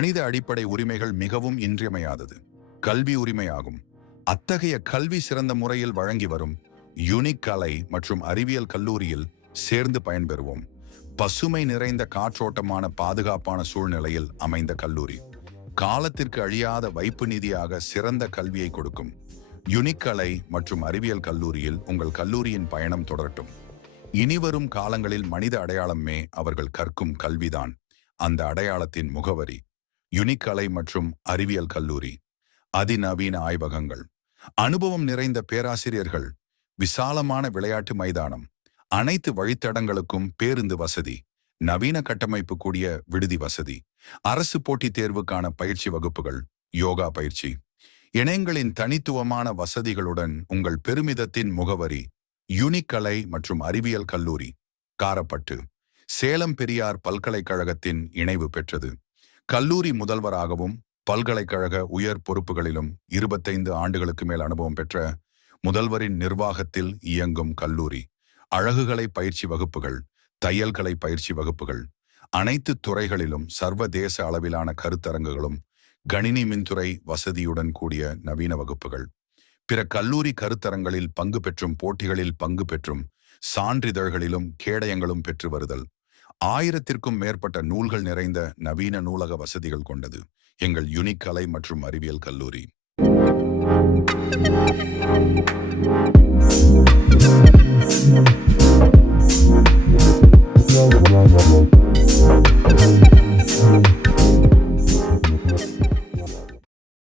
மனித அடிப்படை உரிமைகள் மிகவும் இன்றியமையாதது கல்வி உரிமையாகும். அத்தகைய கல்வி சிறந்த முறையில் வழங்கி வரும் யுனிக் கலை மற்றும் அறிவியல் கல்லூரியில் சேர்ந்து பயன்பெறுவோம். பசுமை நிறைந்த காற்றோட்டமான பாதுகாப்பான சூழ்நிலையில் அமைந்த கல்லூரி காலத்திற்கு அழியாத வைப்பு நிதியாக சிறந்த கல்வியை கொடுக்கும். யுனிக் கலை மற்றும் அறிவியல் கல்லூரியில் உங்கள் கல்லூரியின் பயணம் தொடரட்டும். இனிவரும் காலங்களில் மனித அடையாளமே அவர்கள் கற்கும் கல்விதான் அந்த அடையாளத்தின் முகவரி. யுனிக் கலை மற்றும் அறிவியல் கல்லூரி, அதிநவீன ஆய்வகங்கள், அனுபவம் நிறைந்த பேராசிரியர்கள், விசாலமான விளையாட்டு மைதானம், அனைத்து வழித்தடங்களுக்கும் பேருந்து வசதி, நவீன கட்டமைப்பு கூடிய விடுதி வசதி, அரசு போட்டித் தேர்வுக்கான பயிற்சி வகுப்புகள், யோகா பயிற்சி, இணையங்களின் தனித்துவமான வசதிகளுடன் உங்கள் பெருமிதத்தின் முகவரி யுனிக் கலை மற்றும் அறிவியல் கல்லூரி, காரப்பட்டு. சேலம் பெரியார் பல்கலைக்கழகத்தின் இணைவு பெற்றது. கல்லூரி முதல்வராகவும் பல்கலைக்கழக உயர் பொறுப்புகளிலும் 25 ஆண்டுகளுக்கு மேல் அனுபவம் பெற்ற முதல்வரின் நிர்வாகத்தில் இயங்கும் கல்லூரி. அழகுகலை பயிற்சி வகுப்புகள், தையல்கலை பயிற்சி வகுப்புகள், அனைத்து துறைகளிலும் சர்வதேச அளவிலான கருத்தரங்குகளும், கணினி மின்துறை வசதியுடன் கூடிய நவீன வகுப்புகள், பிற கல்லூரி கருத்தரங்களில் பங்கு பெற்றும் போட்டிகளில் பங்கு பெற்றும் சான்றிதழ்களிலும் கேடயங்களும் பெற்று வருதல். 1000த்திற்கும் மேற்பட்ட நூல்கள் நிறைந்த நவீன நூலக வசதிகள் கொண்டது எங்கள் யுனிக் கலை மற்றும் அறிவியல் கல்லூரி.